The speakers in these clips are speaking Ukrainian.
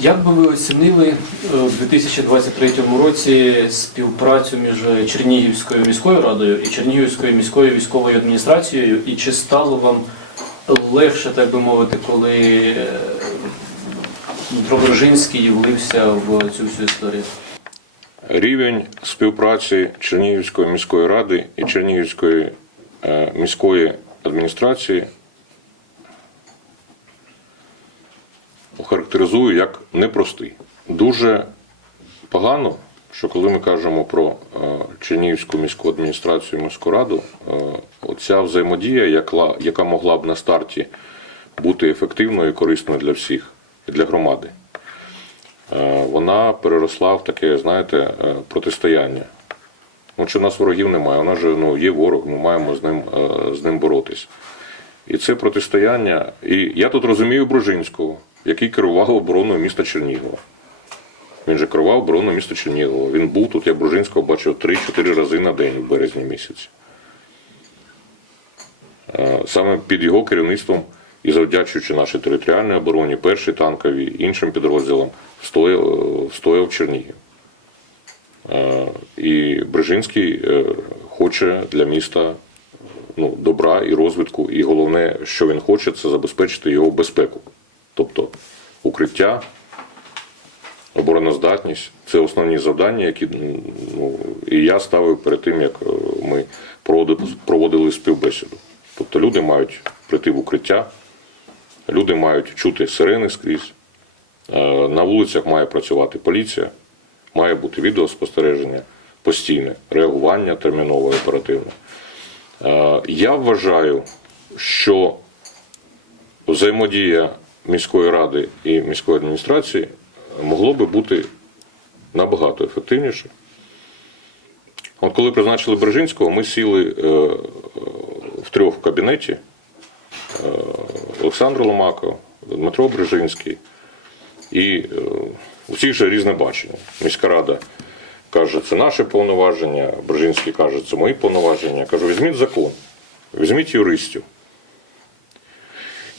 Як би ви оцінили е, у 2023 році співпрацю між Чернігівською міською радою і Чернігівською міською військовою адміністрацією? І чи стало вам легше, так би мовити, коли е, Дмитро Брижинський влився в цю всю історію? Рівень співпраці Чернігівської міської ради і Чернігівської е, міської адміністрації охарактеризую як непростий. Дуже погано, що коли ми кажемо про е, Чернігівську міську адміністрацію міську раду, е, оця взаємодія, яка, могла б на старті бути ефективною і корисною для всіх і для громади, е, вона переросла в таке, знаєте, протистояння. Ну, чи в нас ворогів немає, у нас ну, є ворог, ми маємо з ним, з ним боротись. І це протистояння. І я тут розумію Бружинського, який керував обороною міста Чернігова. Він же керував обороною міста Чернігова. Він був тут, я Бружинського бачив 3-4 рази на день в березні місяці. Е, Саме під його керівництвом і завдячуючи нашій територіальній обороні, першій танковій, іншим підрозділам, встояв, встояв Чернігів. Е, І Брижинський е, хоче для міста ну, добра і розвитку, і головне, що він хоче, це забезпечити його безпеку. Тобто укриття, обороноздатність це основні завдання, які ну, і я ставив перед тим, як е, ми проводили, співбесіду. Тобто люди мають прийти в укриття, люди мають чути сирени скрізь. Е, На вулицях має працювати поліція, має бути відеоспостереження, постійне реагування термінове, оперативне. Е, Я вважаю, що взаємодія міської ради і міської адміністрації могло би бути набагато ефективніше. От коли призначили Бержинського, ми сіли е, е, втрьох в кабінеті. Е, Олександр Ломако, Дмитро Брижинський. І у всіх же різне бачення. Міська рада каже, це наше повноваження, Брижинський каже, це мої повноваження. Я кажу, візьміть закон, візьміть юристів.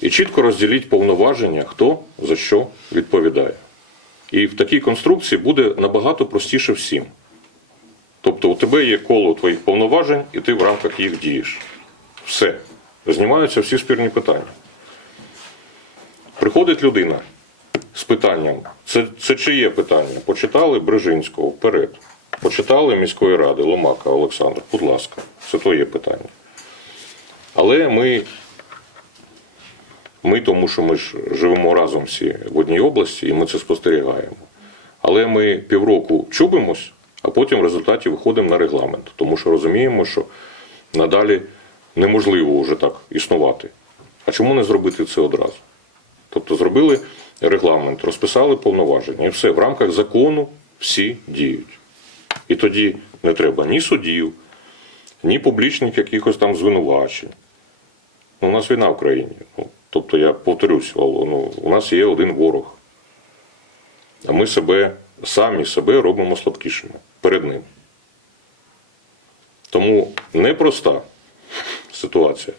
І чітко розділіть повноваження, хто за що відповідає. І в такій конструкції буде набагато простіше всім. Тобто у тебе є коло твоїх повноважень, і ти в рамках їх дієш. Все. Знімаються всі спірні питання. Приходить людина з питанням: це, це чиє питання? Почитали Брижинського вперед. Почитали міської ради Ломака Олександр, будь ласка, це твоє питання. Але ми, ми, тому що ми ж живемо разом всі в одній області, і ми це спостерігаємо. Але ми півроку чубимось, а потім в результаті виходимо на регламент, тому що розуміємо, що надалі неможливо вже так існувати. А чому не зробити це одразу? Тобто зробили регламент, розписали повноваження, і все, в рамках закону всі діють. І тоді не треба ні судів, ні публічних якихось там звинувачень. Ну, у нас війна в країні. Тобто, я повторюсь, ну, у нас є один ворог. А ми себе самі себе робимо слабкішими перед ним. Тому непроста ситуація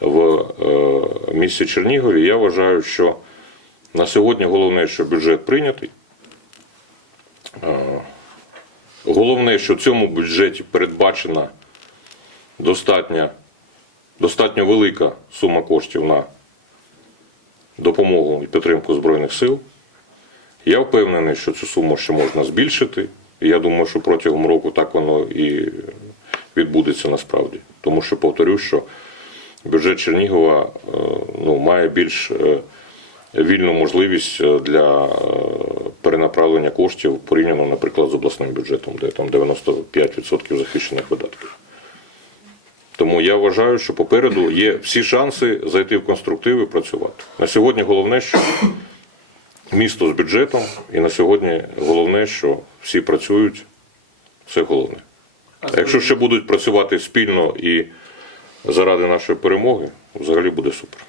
в е, місті Чернігові. Я вважаю, що на сьогодні головне, що бюджет прийнятий. Е, Головне, що в цьому бюджеті передбачена достатня, достатньо велика сума коштів на допомогу і підтримку Збройних сил. Я впевнений, що цю суму ще можна збільшити. І я думаю, що протягом року так воно і відбудеться насправді. Тому що повторю, що бюджет Чернігова е, ну, має більш е, вільну можливість е, для перенаправлення коштів порівняно, наприклад, з обласним бюджетом, де там 95% захищених видатків. Тому я вважаю, що попереду є всі шанси зайти в конструктив і працювати. На сьогодні головне, що місто з бюджетом, і на сьогодні головне, що всі працюють. Це головне. А якщо ще будуть працювати спільно і заради нашої перемоги, взагалі буде супер.